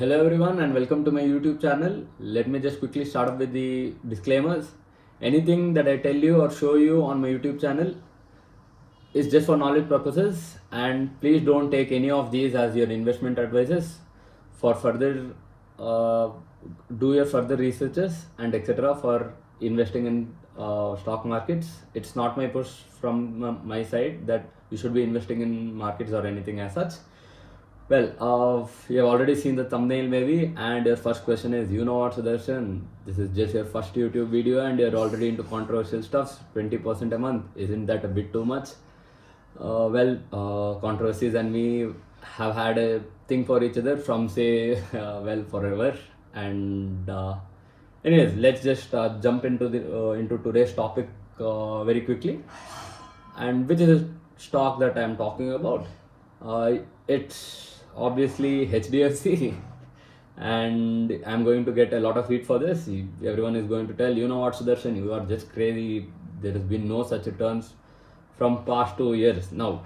Hello everyone and welcome to my YouTube channel. Let me just quickly start off with the disclaimers. Anything that I tell you or show you on my YouTube channel is just for knowledge purposes, and please don't take any of these as your investment advices. For further uh, do your further researches and etc. for investing in stock markets. It's not my push from my side that you should be investing in markets or anything as such. Well, you have already seen the thumbnail maybe, and your first question is, you know what, Sudarshan? This is just your first YouTube video, and you're already into controversial stuff. 20% a month, isn't that a bit too much? Controversies and me have had a thing for each other from say, forever. And anyways, let's just jump into today's topic very quickly. And which is a stock that I'm talking about? It's obviously HDFC, and I'm going to get a lot of heat for this. Everyone is going to tell, you know what, Sudarshan, you are just crazy. There has been no such returns from past 2 years. Now,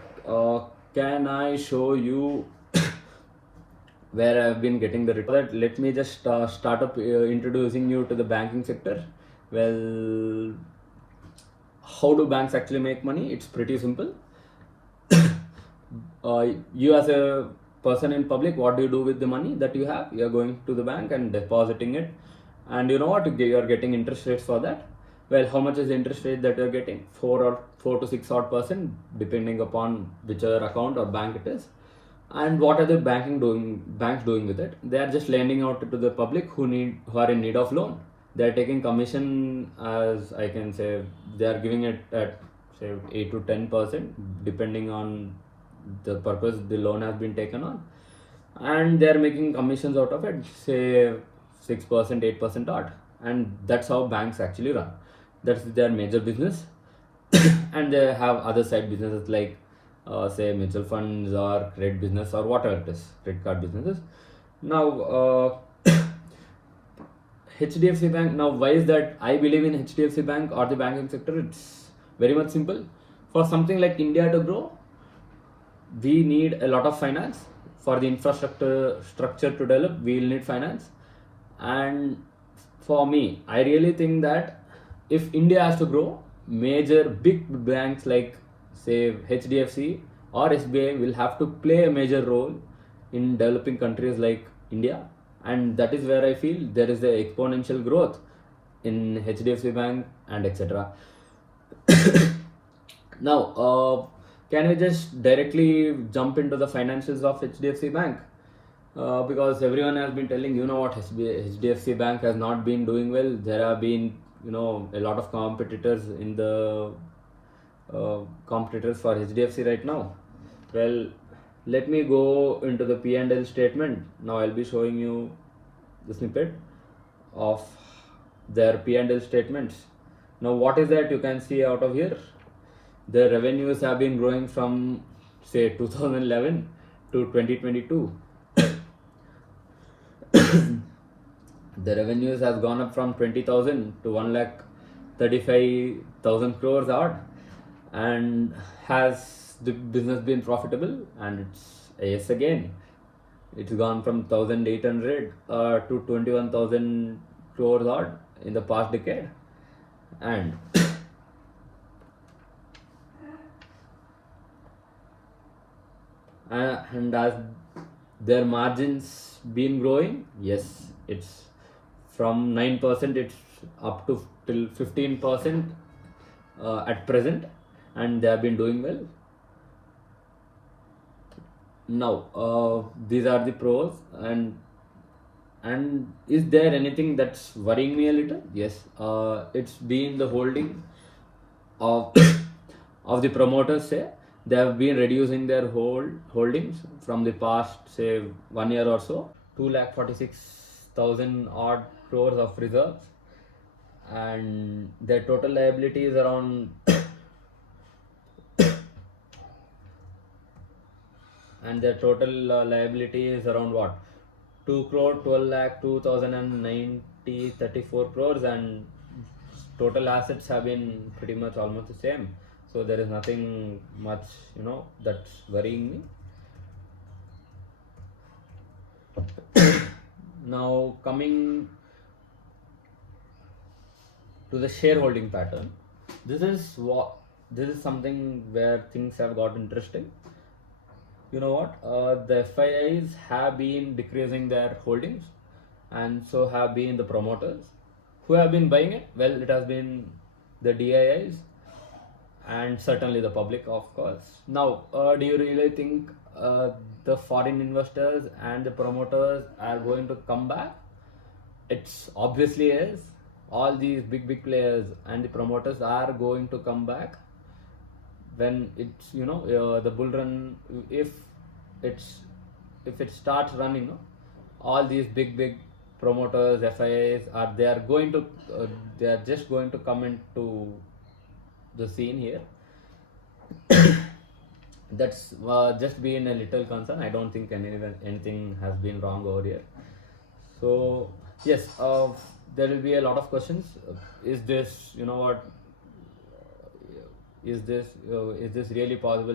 can I show you where I've been getting the return? Let me just start up introducing you to the banking sector. Well, how do banks actually make money? It's pretty simple. You as a person in public, what do you do with the money that you have? You're going to the bank and depositing it, and you know what, you're getting interest rates for that. Well, how much is the interest rate that you're getting? 4 to 6 odd percent, depending upon whichever account or bank it is. And what are the banks doing with it? They are just lending out to the public who are in need of loan. They are taking commission, as I can say, they are giving it at say 8 to 10%, depending on the purpose the loan has been taken on, and they are making commissions out of it, say 6%, 8% odd. And that's how banks actually run. That's their major business. And they have other side businesses like say mutual funds or credit business or whatever it is, credit card businesses. Now, HDFC Bank. Now, why is that I believe in HDFC Bank or the banking sector? It's very much simple. For something like India to grow, we need a lot of finance. For the infrastructure structure to develop, we will need finance. And for me, I really think that if India has to grow, major big banks like say HDFC or SBI will have to play a major role in developing countries like India. And that is where I feel there is a exponential growth in HDFC Bank and etc. Now, can we just directly jump into the financials of HDFC Bank? Because everyone has been telling, you know what, HDFC Bank has not been doing well. There have been, a lot of competitors in the competitors for HDFC right now. Well, let me go into the P&L statement. Now I'll be showing you the snippet of their P&L statements. Now, what is that you can see out of here? The revenues have been growing from say 2011 to 2022. The revenues has gone up from 20,000 to 1,35,000 crores odd. And has the business been profitable? And it's a yes again. It's gone from 1,800 to 21,000 crores odd in the past decade. And and as their margins been growing, yes, it's from 9%, it's up to till 15% at present, and they have been doing well. Now, these are the pros. And is there anything that's worrying me a little? Yes, it's been the holding of of the promoters. Say they have been reducing their holdings from the past say 1 year or so. 2,46,000 odd crores of reserves, and their total liability is around and their total liability is around what, 2 crore 12 lakh 2,090 34 crores, and total assets have been pretty much almost the same. So there is nothing much that's worrying me. Now coming to the shareholding pattern, this is what this is something where things have got interesting. You know what? The FIIs have been decreasing their holdings, and so have been the promoters. Who have been buying it? Well, it has been the DIIs and certainly the public, of course. Now, do you really think the foreign investors and the promoters are going to come back? It's obviously is. All these big players and the promoters are going to come back when it's the bull run. It's if it starts running, no? All these big promoters, FIAs are going to they are just going to come into the scene here. That's just been a little concern. I don't think anything has been wrong over here. So yes, there will be a lot of questions. Is this, is this really possible?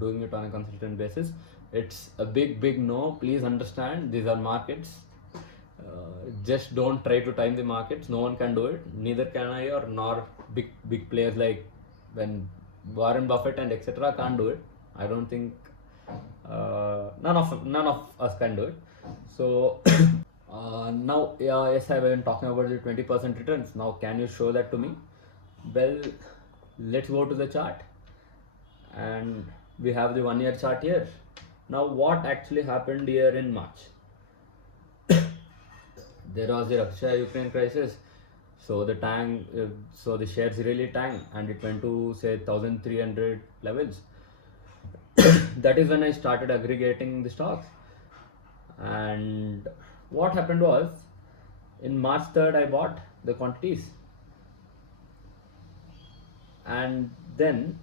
Doing it on a consistent basis? It's a big no. Please understand, these are markets. Just don't try to time the markets. No one can do it. Neither can I, or nor big players like when Warren Buffett and etc. can't do it. I don't think none of us can do it. So now, yes, I've been talking about the 20% returns. Now, can you show that to me? Well, let's go to the chart, and we have the 1 year chart here. Now, what actually happened here in March? There was the Russia-Ukraine crisis, so the shares really tanked, and it went to say 1,300 levels. That is when I started aggregating the stocks. And what happened was, in March 3rd, I bought the quantities, and then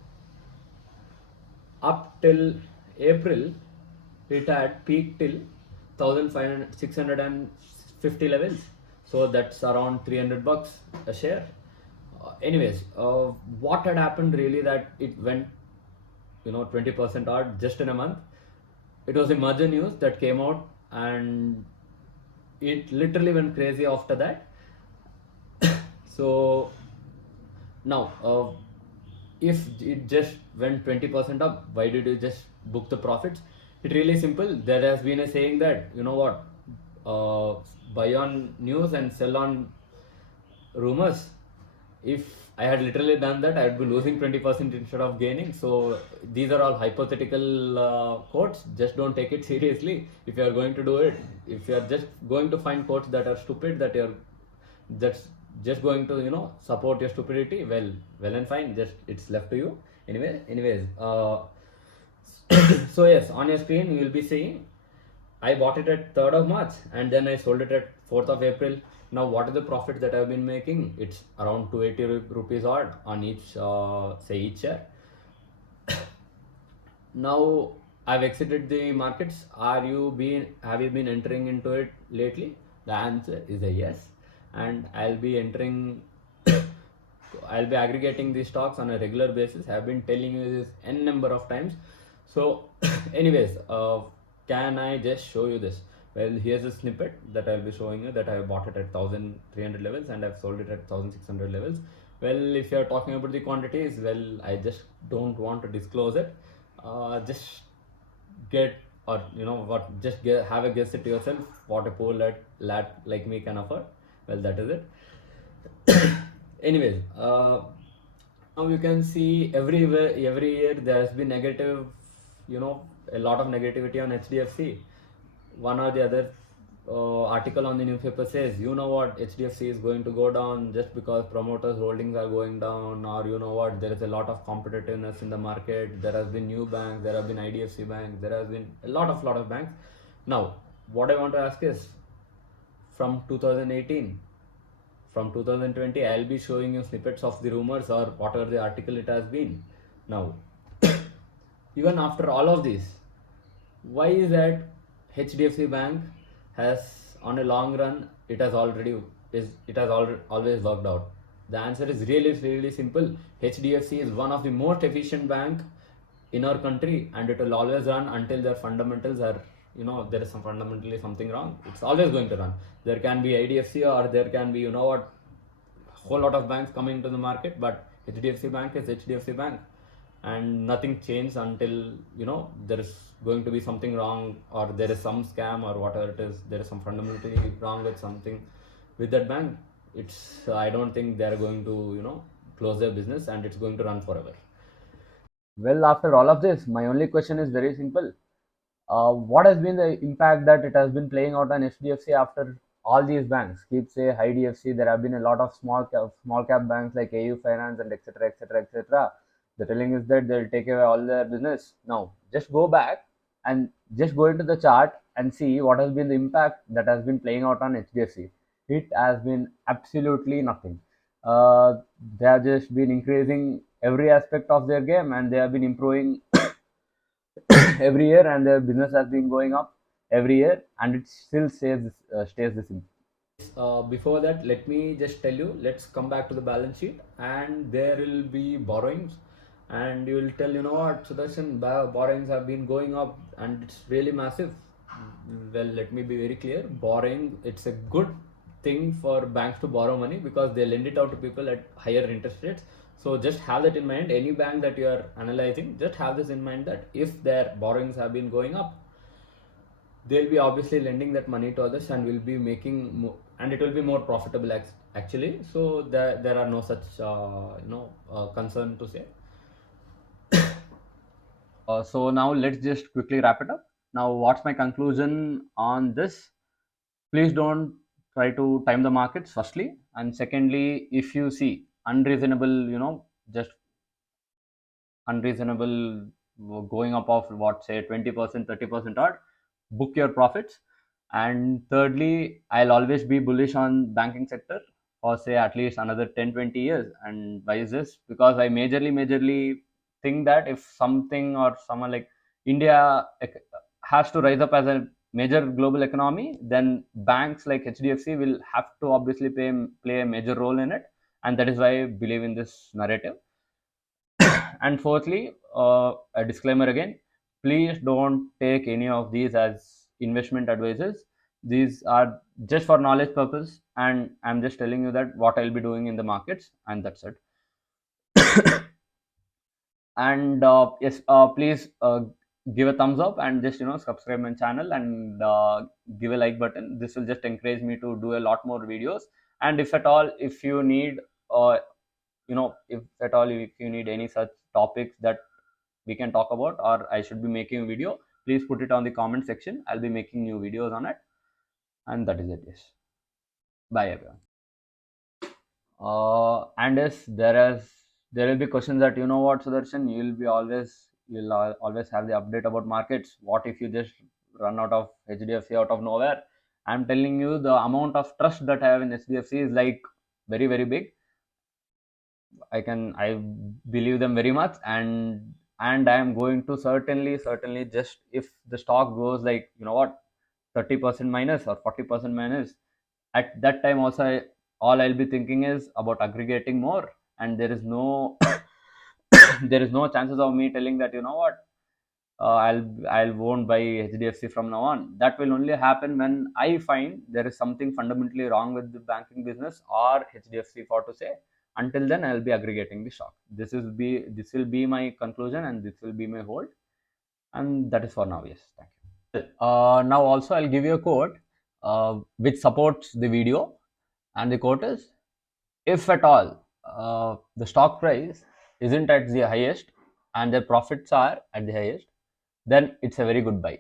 up till April, it had peaked till 1,650 levels. So that's around $300 a share. Anyways, what had happened really that it went 20% odd just in a month. It was a merger news that came out, and it literally went crazy after that. So now, if it just went 20% up, why did you just book the profits? It's really simple. There has been a saying that, buy on news and sell on rumors. If I had literally done that, I would be losing 20% instead of gaining. So these are all hypothetical quotes. Just don't take it seriously if you are going to do it. If you are just going to find quotes that are stupid, that's just going to support your stupidity, well and fine. Just it's left to you. Anyways, so yes, on your screen you will be seeing I bought it at 3rd of March, and then I sold it at 4th of April. Now, what is the profit that I've been making? It's around 280 rupees odd on each each share. Now, I've exited the markets. Have you been entering into it lately? The answer is a yes. And I'll be aggregating these stocks on a regular basis. I've been telling you this n number of times. So anyways, can I just show you this? Well, here's a snippet that I'll be showing you, that I bought it at 1,300 levels and I've sold it at 1,600 levels. Well, if you're talking about the quantities, well, I just don't want to disclose it. Just have a guess it yourself what a poor lad like me can afford. Well, that is it. Anyways, now you can see every year there has been negative, a lot of negativity on HDFC. One or the other article on the newspaper says, HDFC is going to go down just because promoters' holdings are going down, or there is a lot of competitiveness in the market. There has been new banks, there have been IDFC banks, there has been a lot of banks. Now, what I want to ask is, from 2018, from 2020, I'll be showing you snippets of the rumors or whatever the article it has been. Now, even after all of this, why is that HDFC Bank has, on a long run, it has always worked out? The answer is really simple. HDFC is one of the most efficient bank in our country, and it will always run until their fundamentals are there is some fundamentally something wrong, it's always going to run. There can be IDFC, or there can be whole lot of banks coming to the market, but HDFC Bank is HDFC Bank, and nothing changed until there is going to be something wrong, or there is some scam or whatever it is. There is some fundamentally wrong with something with that bank. It's I don't think they are going to close their business, and it's going to run forever. Well, after all of this, my only question is very simple. What has been the impact that it has been playing out on HDFC after all these banks? Keep say IDFC, there have been a lot of small cap banks like AU Finance and etc. etc. etc. The telling is that they'll take away all their business. Now, just go back and just go into the chart and see what has been the impact that has been playing out on HDFC. It has been absolutely nothing. They have just been increasing every aspect of their game, and they have been improving every year, and their business has been going up every year, and it still stays the same. Before that, let me just tell you, let's come back to the balance sheet, and there will be borrowings, and you will tell, what, Sudarshan, borrowings have been going up and it's really massive. Well, let me be very clear. Borrowing, it's a good thing for banks to borrow money because they lend it out to people at higher interest rates. So just have that in mind. Any bank that you are analyzing, just have this in mind, that if their borrowings have been going up, they'll be obviously lending that money to others, and will be making more, and it will be more profitable actually. So there are no such concern to say. So now let's just quickly wrap it up. Now, what's my conclusion on this? Please don't try to time the markets, firstly, and secondly, if you see unreasonable, just unreasonable going up of what, say, 20%, 30% odd, book your profits. And thirdly, I'll always be bullish on banking sector for, say, at least another 10-20 years. And why is this? Because I majorly think that if something or someone like India has to rise up as a major global economy, then banks like HDFC will have to obviously play a major role in it, and that is why I believe in this narrative. And fourthly, a disclaimer again, please don't take any of these as investment advices. These are just for knowledge purpose, and I'm just telling you that what I'll be doing in the markets, and that's it. And yes, please give a thumbs up, and just subscribe my channel, and give a like button. This will just encourage me to do a lot more videos. And if at all, if you need uh, if at all, if you need any such topics that we can talk about, or I should be making a video, please put it on the comment section. I'll be making new videos on it. And that is it. Yes, bye everyone. And yes, there will be questions that, what, Sudarshan, you'll always have the update about markets. What if you just run out of HDFC out of nowhere? I'm telling you, the amount of trust that I have in HDFC is like very big. I believe them very much, and I am going to certainly, just if the stock goes like, 30% minus or 40% minus, at that time also, all I'll be thinking is about aggregating more, and there is no there is no chances of me telling that, what, I'll won't buy HDFC from now on. That will only happen when I find there is something fundamentally wrong with the banking business or HDFC, for to say. Until then, I'll be aggregating the stock. This will be my conclusion, and this will be my hold, and that is for now. Yes, thank you. Now also I'll give you a quote which supports the video, and the quote is: if at all the stock price isn't at the highest and their profits are at the highest, then it's a very good buy.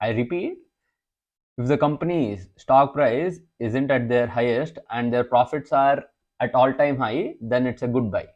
I repeat, if the company's stock price isn't at their highest and their profits are at all-time high, then it's a good buy.